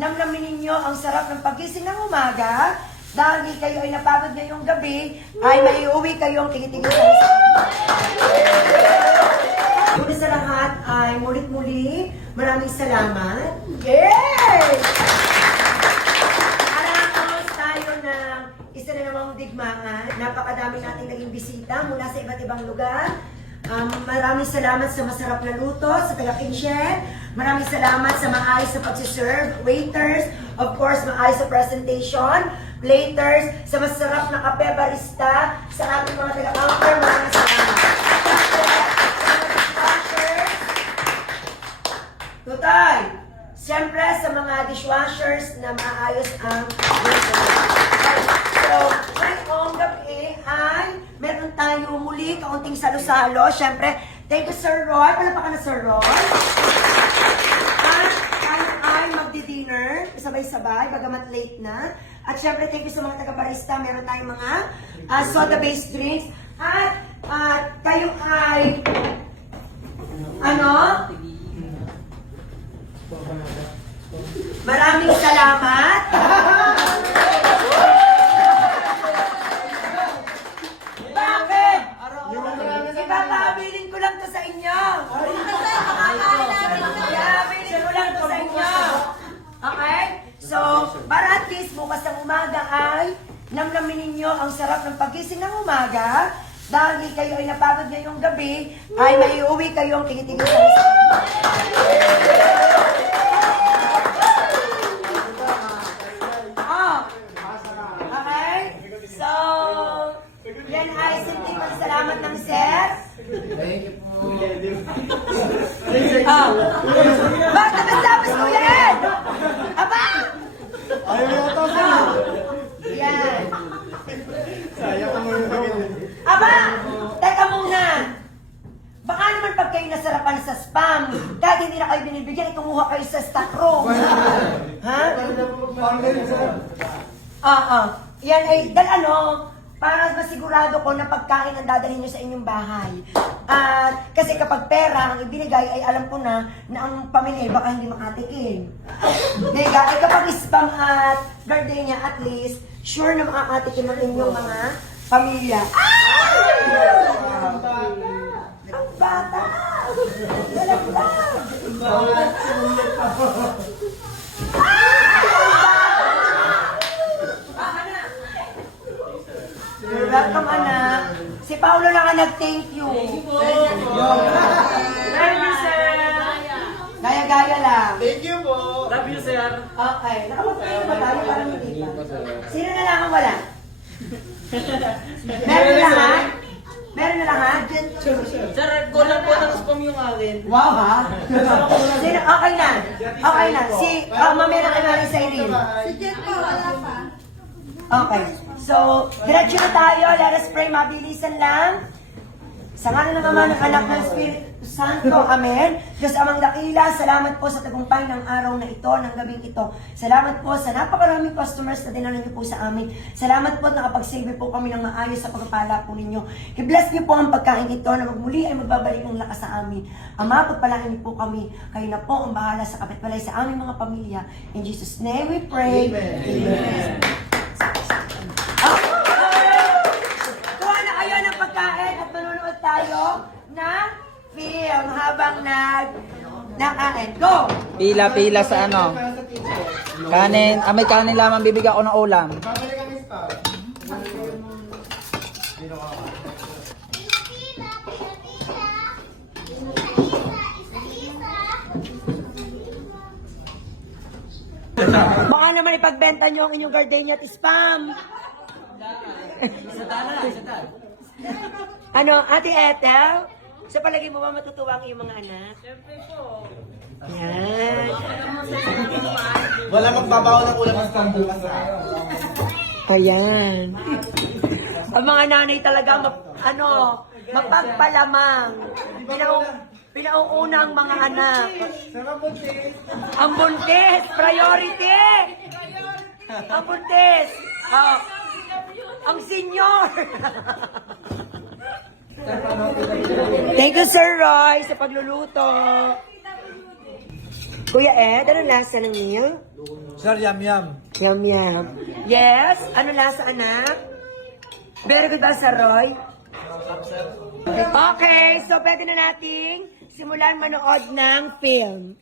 Namnamin ninyo ang sarap ng pagising ng umaga. Dahil kayo ay napagod ngayong gabi, ay maiuwi kayong tingin-tingin sa isa. Una sa lahat ay mulit-muli, maraming salamat. Yay! Araos tayo ng isa na namang digmaan. Napakadami nating naging bisita mula sa iba't ibang lugar. Maraming salamat sa masarap na luto, sa taga-kitchen. Maraming salamat sa maayos na pagsiserve, waiters, of course, maayos sa presentation, platers, sa masarap na kape barista, sa ating mga taga-counter, maraming salamat. Tutay, siyempre sa mga dishwashers na maayos ang luto. So, ngayong gabi ay meron tayo muli kaunting salo-salo. Siyempre, thank you Sir Roy. Palapakan na Sir Roy. At tayo ay magdi-dinner, sabay-sabay, bagamat late na. At siyempre, thank you sa mga taga-barista. Meron tayong mga soda-based drinks. At kayo ay maraming salamat. Bakit? Ipapabilin ko lang to sa inyo. Ipapabilin ko lang to sa inyo. Okay? So, para at least bukas ng umaga ay namnamin ninyo ang sarap ng pagising ng umaga. Dahil kayo ay napagod ngayong gabi, ay maiuwi kayong tingin-tingin sa isa. Yan ay simpleng magsalamat ng sir. Bakit tapos ko yan? Aba! Yan. Aba! Teka muna. Baka naman pag kayo nasarapan sa spam, kahit hindi na kayo binibigyan, kumuha kayo sa stock room. Ha? Yan ay, para masigurado ko na pagkain ang dadalhin nyo sa inyong bahay. Kasi kapag pera ang ibinigay, ay alam ko na ang pamilya baka hindi makatikim. Diga, ay kapag spam at gardenia, at least, sure na makakatikim ang inyong mga pamilya. Ang bata! Welcome, anak. Si Paolo lang ang nag-thank you. Thank you, sir. Gaya-gaya lang. Thank you po. Love you, sir. Okay. Nakapag-thank ba tayo? Parang hindi pa. Sino na lang ang wala? Meron na lahat? Meron na lahat? Sir, kulang po ng spam yung akin. Wow, ha? Sino? Okay na. Okay na. Mamaya na kayo rin sa Irene. Si Jen pa, wala pa. Okay. So, diretso na tayo. Let us pray. Mabilisan lang. Sa ngala ng Ama, ng Anak, ng Espiritu Santo. Amen. Diyos Amang Dakila, salamat po sa tagumpay ng araw na ito, ng gabing ito. Salamat po sa napakaraming customers na dinala niyo po sa amin. Salamat po at nakapag-save po kami ng maayos sa pagpapala po ninyo. I-bless niyo po ang pagkain ito na magmuli ay magbabalik ng lakas sa amin. Ama, pagpalain niyo po kami. Kayo na po ang bahala sa kapitbalay sa aming mga pamilya. In Jesus' name we pray. Amen. Kuha na kayo ng pagkain at manunood tayo ng film habang nakain. Go! Pila sa ano? Kanin. May kanin lamang bibigyan ko ng ulam. Babalik kami sa Baka naman ipagbenta nyo ang inyong gardenia at spam. Ano, Ate Ethel? Sa palagay mo ba matutuwa ang iyong mga anak? Siyempre po. Yan. Wala magbabaw ng ulam ng bukas na. Ayan. Ang mga nanay talaga, mapagpalamang. Pinauuna ang mga anak. Sarap po, Jen. Ang buntis, priority! Ang buntis! Ang senior! Thank you, Sir Roy, sa pagluluto. Kuya Ed, ano lasa ng meal? Sir, yum. Yum, yum. Yes? Ano lasa, anak? Very good ba sa Roy? Okay, so pwede na nating simulan manood ng film.